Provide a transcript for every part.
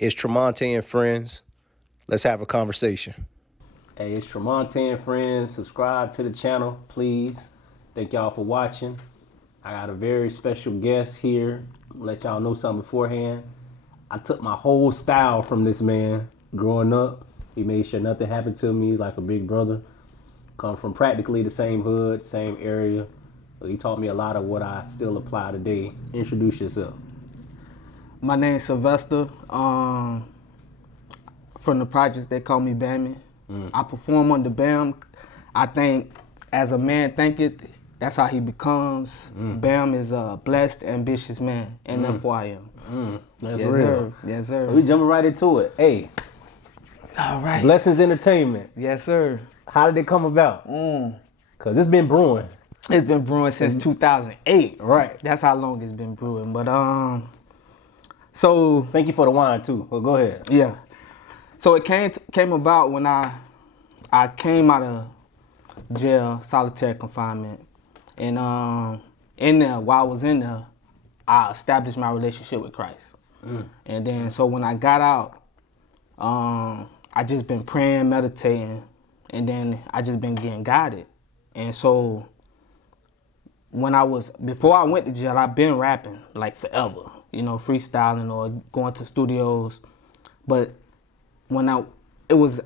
It's Tromonte and friends. Let's have a conversation. Hey, it's Tromonte and friends. Subscribe to the channel, please. Thank y'all for watching. I got a very special guest here. Let y'all know something beforehand. I took my whole style from this man growing up. He made sure nothing happened to me. He's like a big brother. Come from practically the same hood, same area. So he taught me a lot of what I still apply today. Introduce yourself. My name's Sylvester. From the projects, they call me Bammy. I perform under Bam. I think as a man thinketh, that's how he becomes. Bam is a blessed, ambitious man, and therefore I am. That's yes, real. Sir. Yes, sir. We jumping right into it. Hey, all right. Blessings Entertainment. Yes, sir. How did it come about? Because it's been brewing. It's been brewing since 2008. Right. That's how long it's been brewing. But so thank you for the wine too. Well, go ahead. Yeah. So it came about when I came out of jail, solitary confinement, and in there, while I was in there, I established my relationship with Christ. And then so when I got out, I just been praying, meditating, and then I just been getting guided. And so before I went to jail, I've been rapping like forever, you know, freestyling or going to studios. But I'm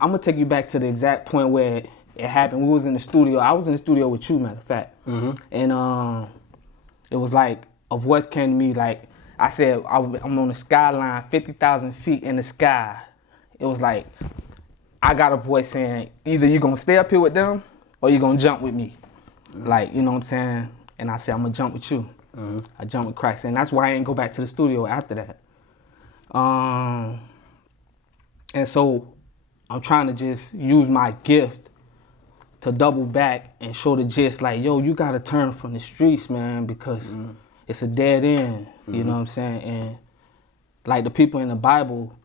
gonna take you back to the exact point where it happened. We was in the studio. I was in the studio with you, matter of fact. And it was like a voice came to me, like I said, I'm on the skyline, 50,000 feet in the sky. It was like, I got a voice saying, either you're gonna stay up here with them or you're gonna jump with me. Like, you know what I'm saying? And I said, I'm gonna jump with you. I jumped with Christ. And that's why I didn't go back to the studio after that. And so I'm trying to just use my gift to double back and show the gist like, yo, you gotta turn from the streets, man, because it's a dead end. You know what I'm saying? And like the people in the Bible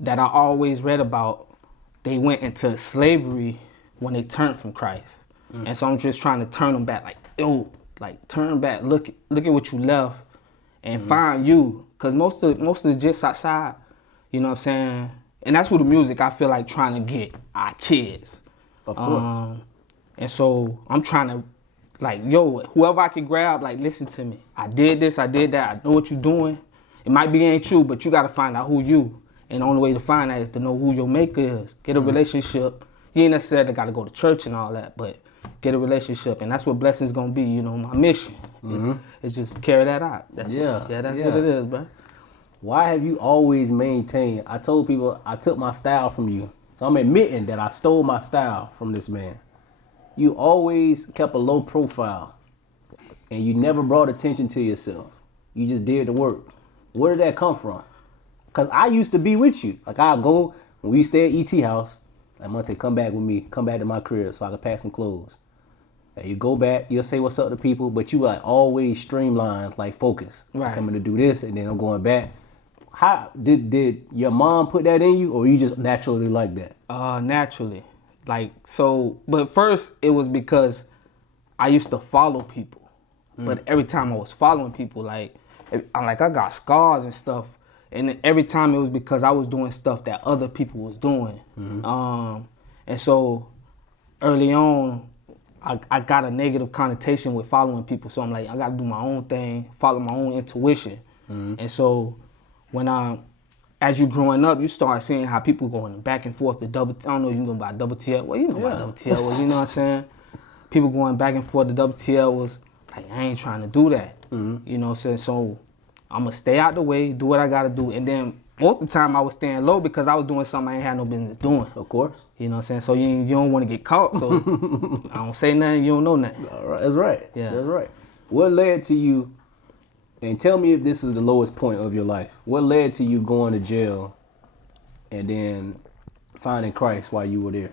that I always read about, they went into slavery when they turned from Christ. And so I'm just trying to turn them back, like, yo, like turn back, look at what you left and find you. Cause most of the gist outside, you know what I'm saying? And that's what the music I feel like trying to get our kids. Of course. And so I'm trying to, like, yo, whoever I can grab, like, listen to me. I did this, I did that. I know what you're doing. It might be ain't you, but you got to find out who you. And the only way to find that is to know who your maker is. Get a relationship. You ain't necessarily got to go to church and all that, but get a relationship. And that's what Blessings going to be, you know, my mission. Is just carry that out. That's what it is, bro. Why have you always maintained? I told people I took my style from you. So I'm admitting that I stole my style from this man. You always kept a low profile and you never brought attention to yourself. You just did the work. Where did that come from? Because I used to be with you. Like I'll go, when we stay at ET house, I'm going to say, come back with me, come back to my crib so I can pack some clothes. And you go back, you'll say what's up to people, but you like always streamlined, like focus. Right. I'm coming to do this and then I'm going back. How did your mom put that in you, or you just naturally like that? Naturally. Like, so, but first it was because I used to follow people. But every time I was following people, like, I got scars and stuff. And every time it was because I was doing stuff that other people was doing. And so early on, I got a negative connotation with following people. So I'm like, I got to do my own thing, follow my own intuition. And so as you growing up, you start seeing how people going back and forth to double. I don't know if you know about double TL. Well, you know about double TL was. You know what I'm saying? People going back and forth to double TL was like, I ain't trying to do that. You know what I'm saying? So I'm gonna stay out the way, do what I gotta do, and then most of the time I was staying low because I was doing something I ain't had no business doing. Of course. You know what I'm saying? So you don't want to get caught. So I don't say nothing. You don't know nothing. All right, that's right. Yeah, that's right. What led to you? And tell me if this is the lowest point of your life. What led to you going to jail and then finding Christ while you were there?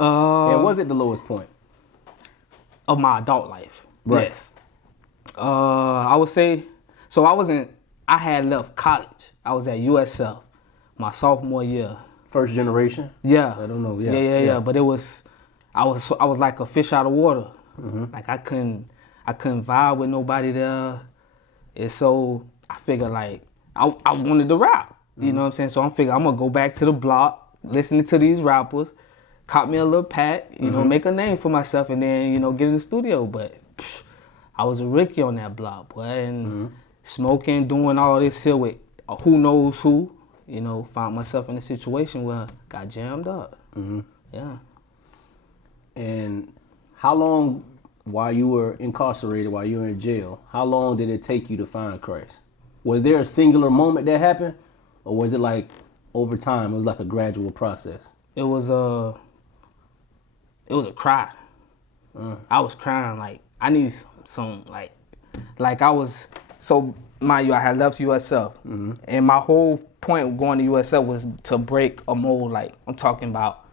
And was it the lowest point? Of my adult life. Right. Yes. I would say, so I had left college. I was at USF my sophomore year. First generation? Yeah. I don't know. Yeah. But I was like a fish out of water. Like I couldn't vibe with nobody there. And so I figured like I wanted to rap. You know what I'm saying? So I'm figuring I'm gonna go back to the block, listening to these rappers, cop me a little pack, you know, make a name for myself, and then, you know, get in the studio. But I was a rookie on that block, boy, and smoking, doing all this here with who knows who, you know, found myself in a situation where I got jammed up. Yeah. And how long, while you were incarcerated, while you were in jail, how long did it take you to find Christ? Was there a singular moment that happened, or was it like over time? It was like a gradual process. It was a cry. I was crying like I need some like I was so mind you, I had left USF, and my whole point of going to USF was to break a mold. Like I'm talking about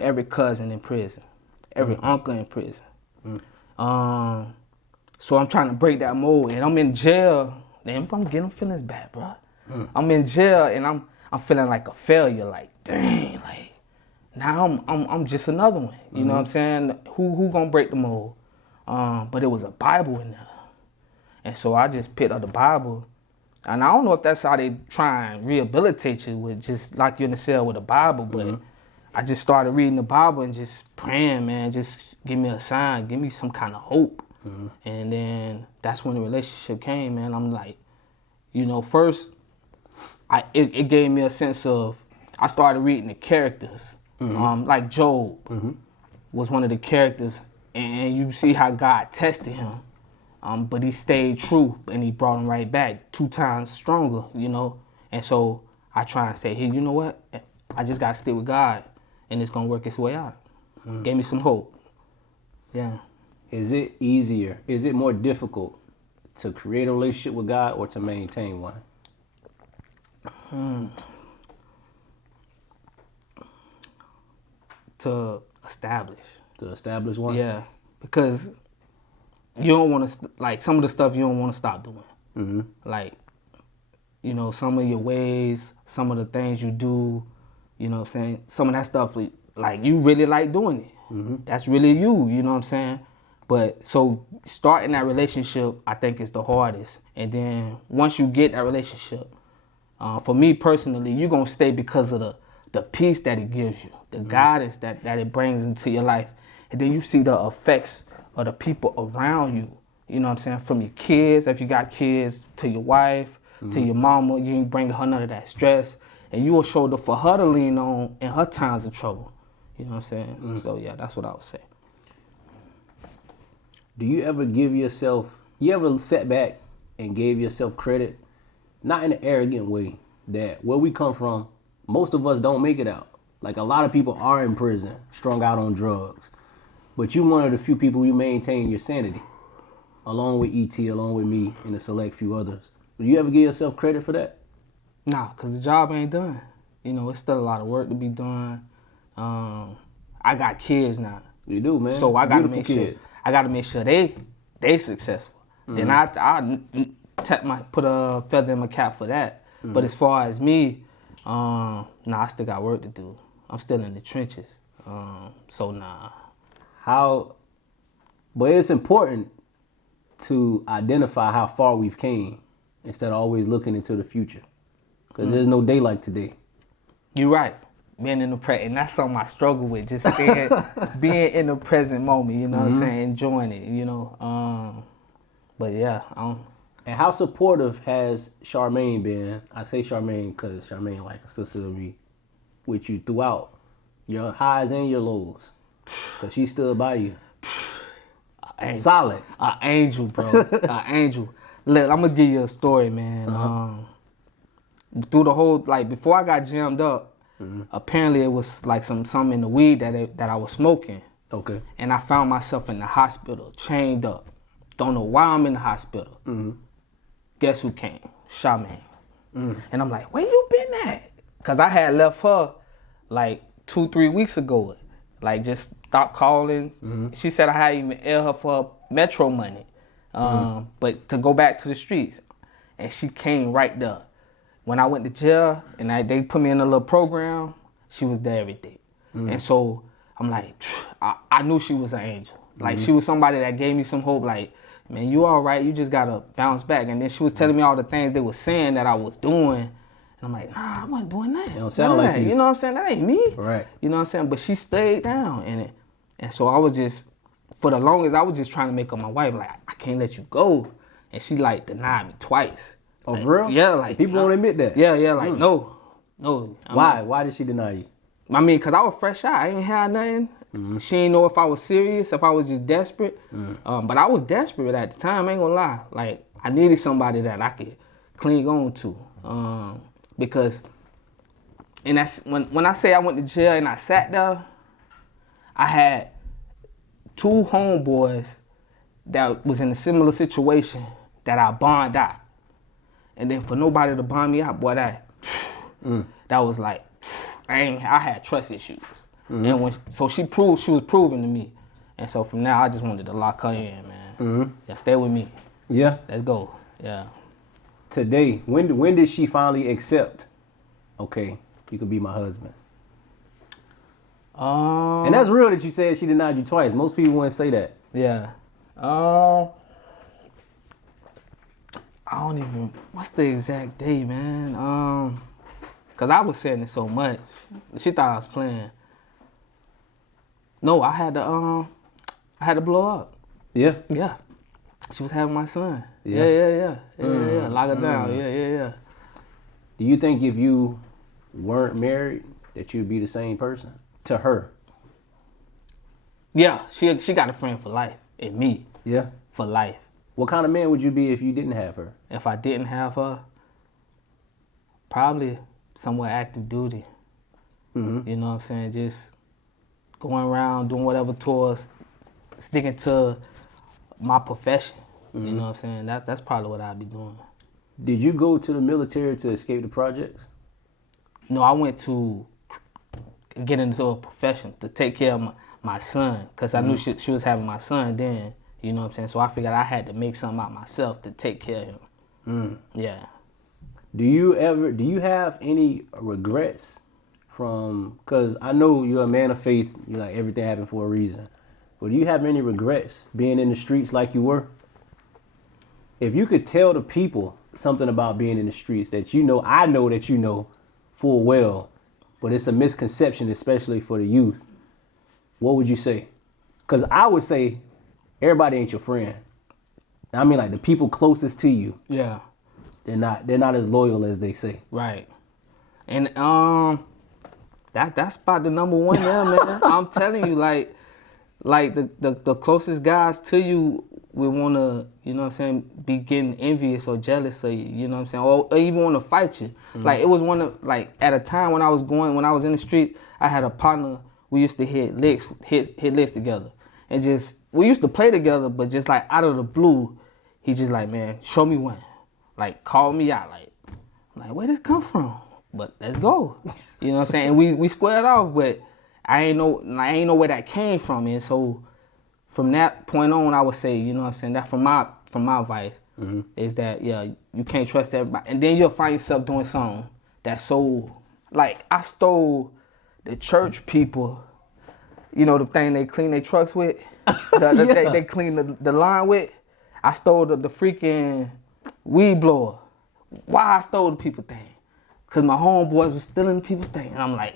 every cousin in prison, every uncle in prison. So I'm trying to break that mold, and I'm in jail. Damn, I'm getting feelings bad, bro. I'm in jail, and I'm feeling like a failure. Like dang, like now I'm just another one. You know what I'm saying? Who gonna break the mold? But it was a Bible in there, and so I just picked up the Bible, and I don't know if that's how they try and rehabilitate you with just lock you in the cell with a Bible, but I just started reading the Bible and just praying, man, just give me a sign, give me some kind of hope. And then that's when the relationship came, man. I'm like, you know, first, it gave me a sense of, I started reading the characters. Like Job was one of the characters, and you see how God tested him. But he stayed true, and he brought him right back 2 times stronger, you know. And so I try and say, hey, you know what? I just got to stick with God, and it's going to work its way out. Gave me some hope. Yeah. Is it easier? Is it more difficult to create a relationship with God or to maintain one? To establish. To establish one? Yeah, because you don't want to, like, some of the stuff you don't want to stop doing. Like, you know, some of your ways, some of the things you do, you know what I'm saying? Some of that stuff, like, you really like doing it. That's really you know what I'm saying? But so starting that relationship, I think, is the hardest. And then once you get that relationship, for me personally, you're going to stay because of the peace that it gives you, the guidance that it brings into your life. And then you see the effects of the people around you, you know what I'm saying? From your kids, if you got kids, to your wife, to your mama, you ain't bring her none of that stress. And you a shoulder for her to lean on in her times of trouble. You know what I'm saying? So yeah, that's what I would say. Do you ever you ever sat back and gave yourself credit, not in an arrogant way, that where we come from, most of us don't make it out. Like a lot of people are in prison, strung out on drugs. But you one of the few people who maintain your sanity, along with E.T., along with me, and a select few others. Do you ever give yourself credit for that? Nah, because the job ain't done. You know, it's still a lot of work to be done. I got kids now. You do, man. So I got to make sure they successful. Then I put a feather in my cap for that. But as far as me, I still got work to do. I'm still in the trenches. So nah. But it's important to identify how far we've came instead of always looking into the future. Because there's no day like today. You're right. Being in the present, and that's something I struggle with, just being in the present moment, you know what I'm saying, enjoying it, you know. But yeah. And how supportive has Charmaine been? I say Charmaine because Charmaine like a sister to me, with you throughout your highs and your lows. Because she stood by you. Solid. An angel, bro. An angel. Look, I'm going to give you a story, man. Through the whole, like, before I got jammed up, apparently it was like something in the weed that I was smoking. Okay. And I found myself in the hospital, chained up. Don't know why I'm in the hospital. Guess who came? Charmaine. And I'm like, where you been at? Because I had left her like 2-3 weeks ago. Like, just stopped calling. She said I hadn't even air her for metro money. But to go back to the streets. And she came right there. When I went to jail and they put me in a little program, she was there every day. And so I'm like, I knew she was an angel. Like, she was somebody that gave me some hope. Like, man, you all right. You just got to bounce back. And then she was telling me all the things they were saying that I was doing I'm like, nah, I wasn't doing that. It don't sound like you. You know what I'm saying? That ain't me. Right. You know what I'm saying? But she stayed down in it. And so I was just, for the longest, I was just trying to make her my wife. Like, I can't let you go. And she, like, denied me twice. Oh, like, for real? Yeah, like. People won't admit that. Yeah, like, no. Why? Why did she deny you? I mean, because I was fresh out. I ain't had nothing. Mm-hmm. She didn't know if I was serious, if I was just desperate. Mm-hmm. But I was desperate at the time, I ain't gonna lie. Like, I needed somebody that I could cling on to. Because, and that's, when I say I went to jail and I sat there, I had 2 homeboys that was in a similar situation that I bond out. And then for nobody to bond me out, boy, that was like, I had trust issues. Mm-hmm. And she was proving to me. And so from now, I just wanted to lock her in, man. Mm-hmm. Yeah, stay with me. Yeah. Let's go. Yeah. Today, when did she finally accept, okay, you can be my husband? And that's real that you said she denied you twice. Most people wouldn't say that. Yeah. I don't even, what's the exact day, man? Cause I was saying it so much. She thought I was playing. No, I had to blow up. Yeah? Yeah. She was having my son. Yeah. Lock her down. Yeah. Do you think if you weren't married that you'd be the same person to her? Yeah, she got a friend for life. And me. Yeah. For life. What kind of man would you be if you didn't have her? If I didn't have her, probably somewhat active duty. Mm-hmm. You know what I'm saying? Just going around, doing whatever tours, sticking to my profession. Mm-hmm. You know what I'm saying? That's probably what I'd be doing. Did you go to the military to escape the projects? No, I went to get into a profession to take care of my son, because I knew she was having my son then. You know what I'm saying? So I figured I had to make something out myself to take care of him. Yeah. Do you have any regrets from, because I know you're a man of faith, you're like everything happened for a reason, but do you have any regrets being in the streets like you were? If you could tell the people something about being in the streets that I know that you know full well, but it's a misconception, especially for the youth, what would you say? Because I would say everybody ain't your friend. I mean, like the people closest to you. Yeah. They're not as loyal as they say. Right. And that's about the number one there, man. I'm telling you, like the closest guys to you will wanna, you know what I'm saying, be getting envious or jealous of you, you know what I'm saying, or even wanna fight you. Mm-hmm. Like it was at a time when I was in the street, I had a partner, we used to hit licks together. And just, we used to play together, but just like out of the blue, he just like, man, show me one. Like, call me out. Like, I'm like, where this come from? But let's go. You know what I'm saying? And we squared off, but I ain't know where that came from. And so from that point on, I would say, you know what I'm saying, that from my advice, is that, yeah, you can't trust everybody. And then you'll find yourself doing something that's so, like, I stole the church people, you know, the thing they clean their trucks with, they clean the line with. I stole the freaking weed blower. Why I stole the people thing? Because my homeboys was stealing the people's thing. And I'm like,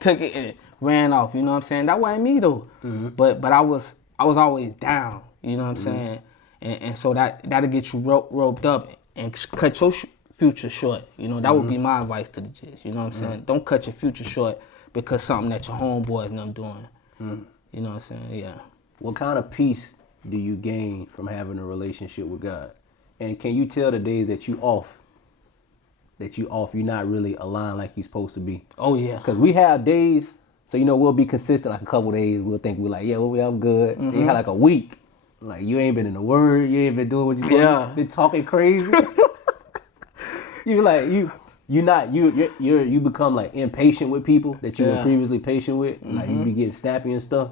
took it and ran off, you know what I'm saying? That wasn't me though. Mm-hmm. But I was always down, you know what I'm saying? And so that'll get you roped up and cut your future short. You know, that would be my advice to the J's, you know what I'm saying? Don't cut your future short because something that your homeboys and them doing. You know what I'm saying? Yeah. What kind of peace do you gain from having a relationship with God? And can you tell the days that you're not really aligned like you're supposed to be? Oh, yeah. Because we have days, so, you know, we'll be consistent like a couple days. We'll think we're like, yeah, well, I'm good. Mm-hmm. Then you have like a week. Like, you ain't been in the word. You ain't been doing what you doing. Yeah. Been talking crazy. You like, you become like impatient with people that you were previously patient with. Like, you be getting snappy and stuff.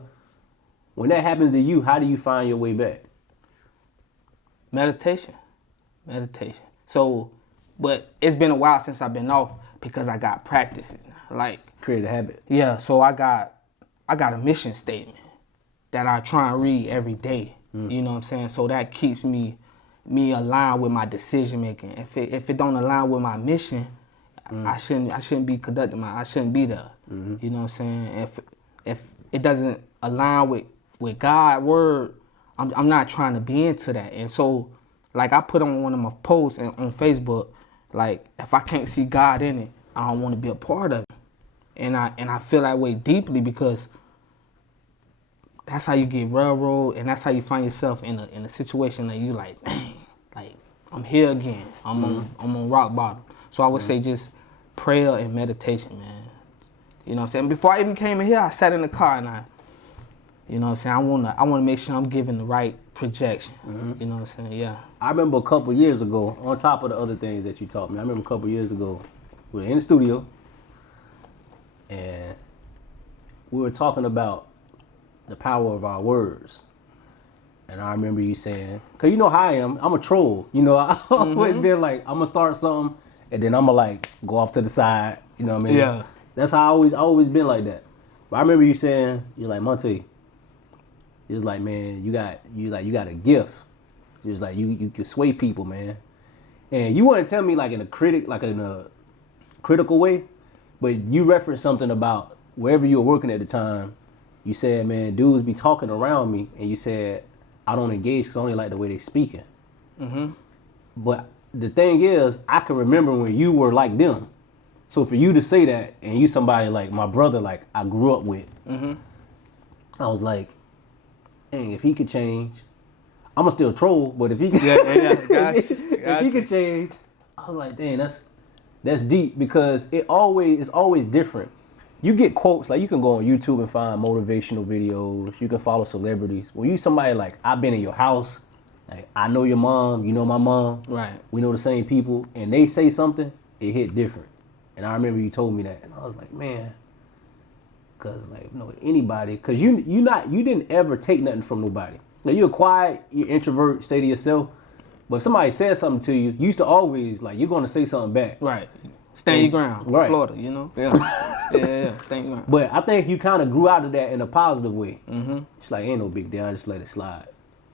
When that happens to you, how do you find your way back? Meditation. So, but it's been a while since I've been off because I got practices now. Like, create a habit. Yeah, so I got a mission statement that I try and read every day. You know what I'm saying? So that keeps me aligned with my decision making. If it don't align with my mission, I shouldn't be conducting I shouldn't be there. You know what I'm saying? If it doesn't align with God's word, I'm not trying to be into that. And so, like, I put on one of my posts on Facebook, like, if I can't see God in it, I don't want to be a part of it. And I feel that way deeply because that's how you get railroad, and that's how you find yourself in a situation that you like, dang, like, I'm here again. I'm on rock bottom. So I would say just prayer and meditation, man. You know what I'm saying? Before I even came in here, I sat in the car and you know what I'm saying, I wanna make sure I'm giving the right projection. You know what I'm saying? Yeah. I remember a couple years ago, on top of the other things that you taught me, I remember a couple years ago, we were in the studio and we were talking about the power of our words. And I remember you saying, cause you know how I am, I'm a troll. You know, I always been like, I'm gonna start something and then I'm gonna like go off to the side. You know what I mean? Yeah. That's how I always been like that. But I remember you saying, you're like, Monte, it's like, man, you got a gift. It's like you can sway people, man. And you want to tell me like in a critical way, but you referenced something about wherever you were working at the time. You said, man, dudes be talking around me, and you said I don't engage because I only like the way they speaking. But the thing is, I can remember when you were like them. So for you to say that, and you somebody like my brother, like I grew up with, I was like, dang, if he could change, I'ma still troll, but if he could, if he could change, I was like, dang, that's deep because it's always different. You get quotes, like you can go on YouTube and find motivational videos. You can follow celebrities. When you somebody like, I've been in your house, like I know your mom, you know my mom, Right. We know the same people, and they say something, it hit different. And I remember you told me that, and I was like, man, cause like no anybody, cause you didn't ever take nothing from nobody. Now you're quiet, you're introvert, stay to yourself. But if somebody says something to you, you used to always like you're gonna say something back. Right. Stand your ground. Right. Florida, you know? Yeah. yeah. Stand your ground. But I think you kind of grew out of that in a positive way. It's like, ain't no big deal. I just let it slide.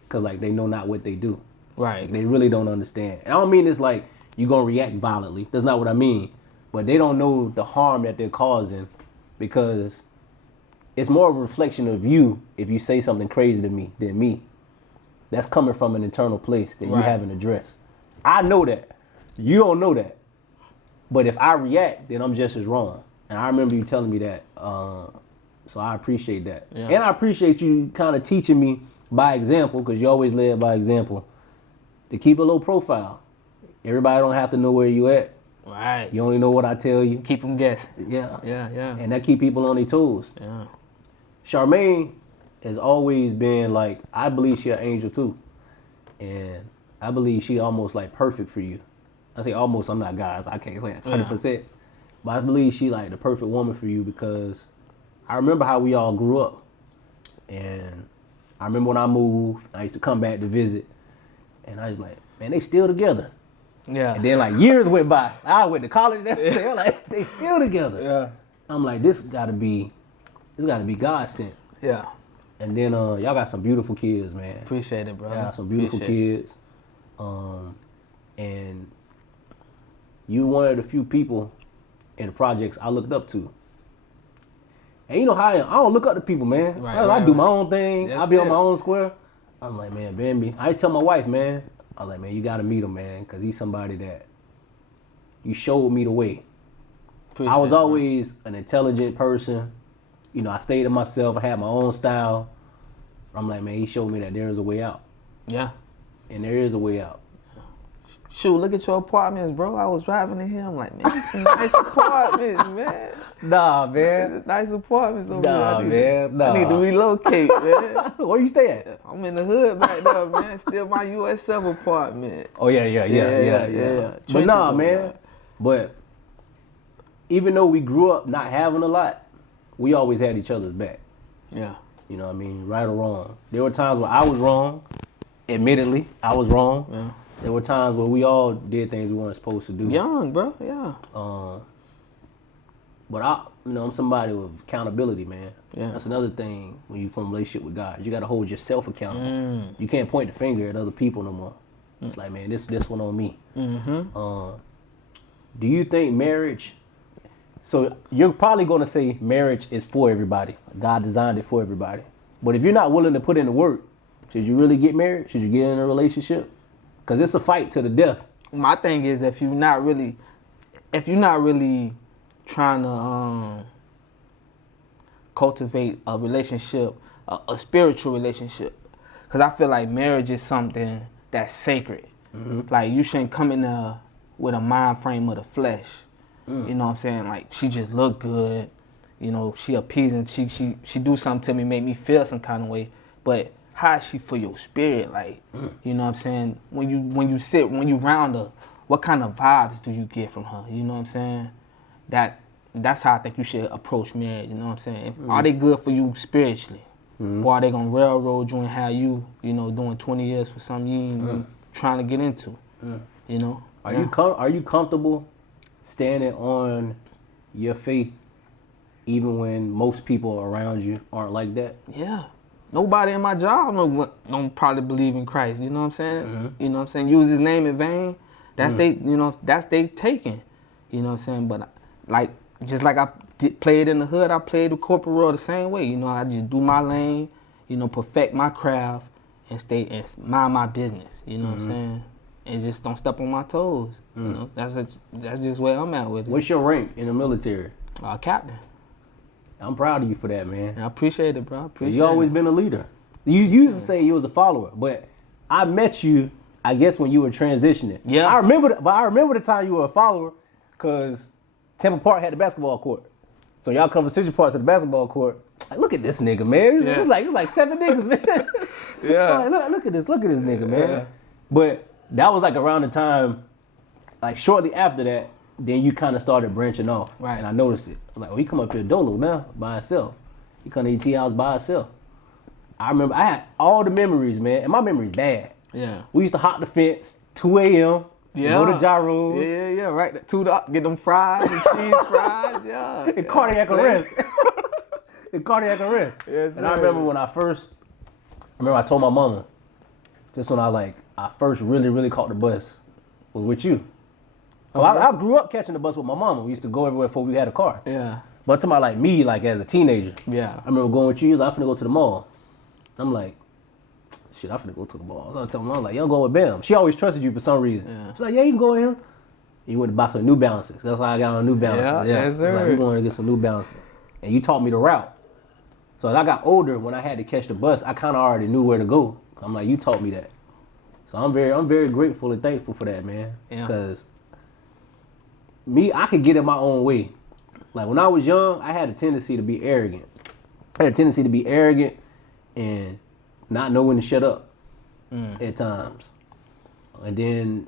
Because, like, they know not what they do. Right. Like, they really don't understand. And I don't mean it's like you're going to react violently. That's not what I mean. But they don't know the harm that they're causing because it's more of a reflection of you if you say something crazy to me than me. That's coming from an internal place that you haven't addressed. I know that. You don't know that. But if I react, then I'm just as wrong. And I remember you telling me that. So I appreciate that. Yeah. And I appreciate you kind of teaching me by example, because you always led by example, to keep a low profile. Everybody don't have to know where you at. Right. You only know what I tell you. Keep them guessing. Yeah. Yeah. And that keep people on their toes. Yeah. Charmaine has always been like, I believe she an angel too. And I believe she almost like perfect for you. I say almost, I'm not God, so I can't say 100%. But I believe she like the perfect woman for you because I remember how we all grew up. And I remember when I moved, I used to come back to visit. And I was like, man, they still together. Yeah. And then like years went by. I went to college and everything. They're like, they still together. Yeah. I'm like, this gotta be God sent. Yeah. And then y'all got some beautiful kids, man. Appreciate it, brother. Y'all got some beautiful kids. And you one of the few people in the projects I looked up to. And you know how I am. I don't look up to people, man. I do my own thing. I be on my own square. I'm like, man, Bambi. I tell my wife, man. I'm like, man, you got to meet him, man, because he's somebody that you showed me the way. I was always an intelligent person. You know, I stayed to myself. I had my own style. I'm like, man, he showed me that there is a way out. Yeah. And there is a way out. Shoot, look at your apartments, bro. I was driving in here. I'm like, man, these some nice apartments, man. Nah, man. Nice apartments over here. I need to relocate, man. Where you stay at? I'm in the hood back there, man. Still my US7 apartment. Oh, yeah. But nah, man. But even though we grew up not having a lot, we always had each other's back. Yeah. You know what I mean? Right or wrong. There were times where I was wrong. Admittedly, I was wrong. Yeah. There were times where we all did things we weren't supposed to do. Young, bro. Yeah. But I'm somebody with accountability, man. Yeah. That's another thing when you form a relationship with God. You got to hold yourself accountable. You can't point the finger at other people no more. It's like, man, this one on me. Do you think marriage? So you're probably going to say marriage is for everybody. God designed it for everybody. But if you're not willing to put in the work, should you really get married? Should you get in a relationship? Because it's a fight to the death. My thing is, if you're not really trying to cultivate a relationship, a spiritual relationship, because I feel like marriage is something that's sacred. Like, you shouldn't come in there with a mind frame of the flesh. You know what I'm saying? Like, she just look good. You know, she appeasing. She do something to me, make me feel some kind of way. But how is she for your spirit? Like, you know what I'm saying? When you round her, what kind of vibes do you get from her? You know what I'm saying? That's how I think you should approach marriage. You know what I'm saying? Are they good for you spiritually? Or are they gonna railroad you and have you, doing 20 years for something you ain't even trying to get into? You know? Are you comfortable standing on your faith even when most people around you aren't like that? Yeah. Nobody in my job don't probably believe in Christ. You know what I'm saying? You know what I'm saying? Use his name in vain. That's they taking. You know what I'm saying? But just like I played in the hood, I played the corporate world the same way. You know, I just do my lane, perfect my craft and stay and mind my business. You know what I'm saying? And just don't step on my toes. You know, that's just where I'm at with it. What's your rank in the military? Captain. I'm proud of you for that, man. I appreciate it, bro. You always been a leader. You used to say you was a follower, but I met you, I guess, when you were transitioning. Yeah. I remember the time you were a follower, because Temple Park had the basketball court. So y'all come from Central Park to the basketball court. Like, look at this nigga, man. It's like 7 niggas, man. Yeah. Like, look at this nigga, man. Yeah. But that was like around the time, like shortly after that, then you kind of started branching off. Right. And I noticed it. I'm like, oh, he come up here dolo now by himself. He come to ET house by himself. I remember I had all the memories, man, and my memory's bad. Yeah. We used to hop the fence, 2 a.m., go to gyros. Yeah, right. Toot up, get them fries, and cheese fries, yeah. And cardiac arrest. Yes, and I remember when I told my mama, just when I first really, really caught the bus, was with you. So I grew up catching the bus with my mama. We used to go everywhere before we had a car. Yeah. But to my me, as a teenager. Yeah. I remember going with you. I'm finna go to the mall. I'm like, shit, I'm finna go to the mall. So I tell my mom, y'all going with Bam. She always trusted you for some reason. Yeah. She's like, yeah, you can go with him. You went to buy some New Balances. That's why I got on New Balances. Yeah, yes, sir. Like, we're going to get some New Balances. And you taught me the route. So as I got older, when I had to catch the bus, I kind of already knew where to go. I'm like, you taught me that. So I'm very grateful and thankful for that, man. Because I could get in my own way. Like, when I was young, I had a tendency to be arrogant. And not know when to shut up at times. And then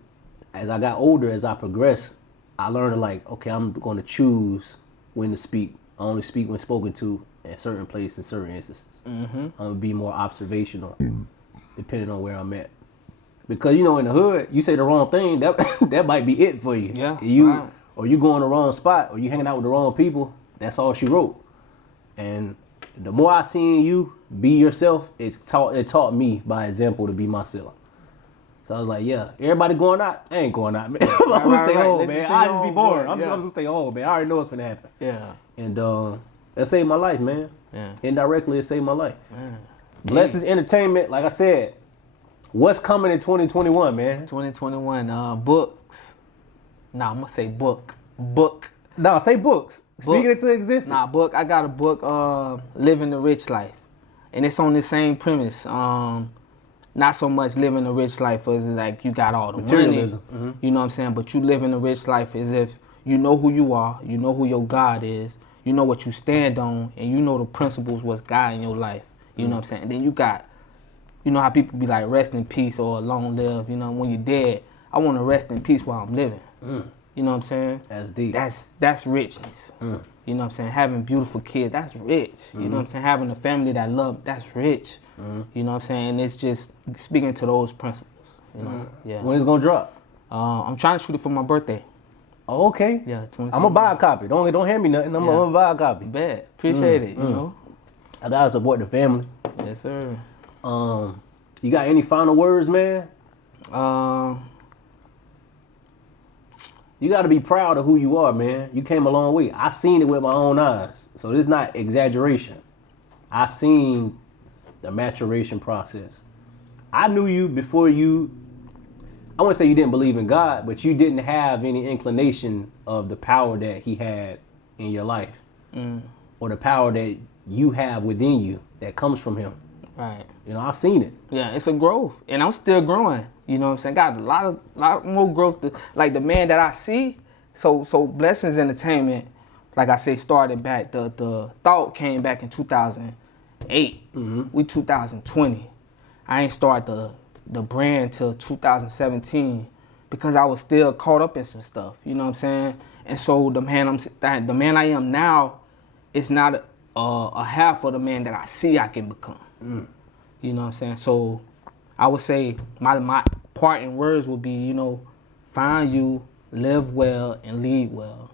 as I got older, as I progressed, I learned okay, I'm going to choose when to speak. I only speak when spoken to in certain places, in certain instances. I'm going to be more observational depending on where I'm at. Because, in the hood, you say the wrong thing, that might be it for you. Yeah. Or you go in the wrong spot, or you hanging out with the wrong people, that's all she wrote. And the more I seen you be yourself, it taught me by example to be myself. So I was like, yeah, everybody going out, I ain't going out, man. I'm gonna stay home, man. I just be bored. I'm just gonna stay home, man. I already know what's gonna happen. Yeah. And that saved my life, man. Yeah. Indirectly, it saved my life. Blessings Entertainment, like I said, what's coming in 2021, man? 2021, books. Nah, I'm gonna say book. Nah, say books. Speaking into existence. Nah, book. I got a book, Living the Rich Life. And it's on the same premise. Not so much living a rich life as like you got all the materialism. money. You know what I'm saying? But you living a rich life as if you know who you are, you know who your God is, you know what you stand on, and you know the principles what's guiding your life. You know what I'm saying? And then you got, how people be like, rest in peace or long live. When you're dead, I want to rest in peace while I'm living. You know what I'm saying? That's deep. That's richness. You know what I'm saying? Having beautiful kids, that's rich. You know what I'm saying? Having a family that love, that's rich. You know what I'm saying? And it's just speaking to those principles. Yeah. When it's gonna drop? I'm trying to shoot it for my birthday. Oh, okay. Yeah, 2020. I'm gonna buy a copy. Don't hand me nothing. I'm gonna buy a copy. Bet. Appreciate it. You know. I gotta support the family. Yes, sir. You got any final words, man? You got to be proud of who you are, man. You came a long way. I seen it with my own eyes. So this is not exaggeration. I seen the maturation process. I knew you before you, I wouldn't say you didn't believe in God, but you didn't have any inclination of the power that he had in your life. Or the power that you have within you that comes from him. Right. You know, I've seen it. Yeah, it's a growth, and I'm still growing. You know what I'm saying? Got a lot more growth. Like the man that I see. So Blessings Entertainment, like I say, started back. The thought came back in 2008. We 2020. I ain't started the brand till 2017 because I was still caught up in some stuff. You know what I'm saying? And so the man I am now is not a half of the man that I see I can become. You know what I'm saying? So I would say my parting words would be, you know, find you, live well, and lead well.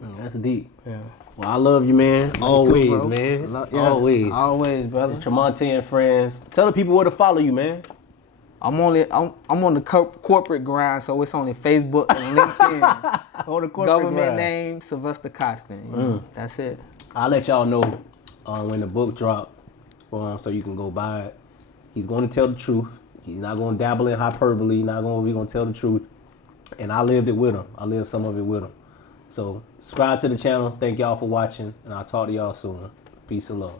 That's deep. Yeah. Well, I love you, man. Always, bro. man. Yeah, Always. Always, brother. Tremonte and friends. Tell the people where to follow you, man. I'm on the corporate grind, so it's only Facebook and LinkedIn. On the corporate Government grind. name, Sylvester Coston. You know, that's it. I'll let y'all know when the book drop, so you can go buy it. He's going to tell the truth. He's not going to dabble in hyperbole. He's not going to tell the truth. And I lived it with him. I lived some of it with him. So subscribe to the channel. Thank y'all for watching, and I'll talk to y'all soon. Peace and love.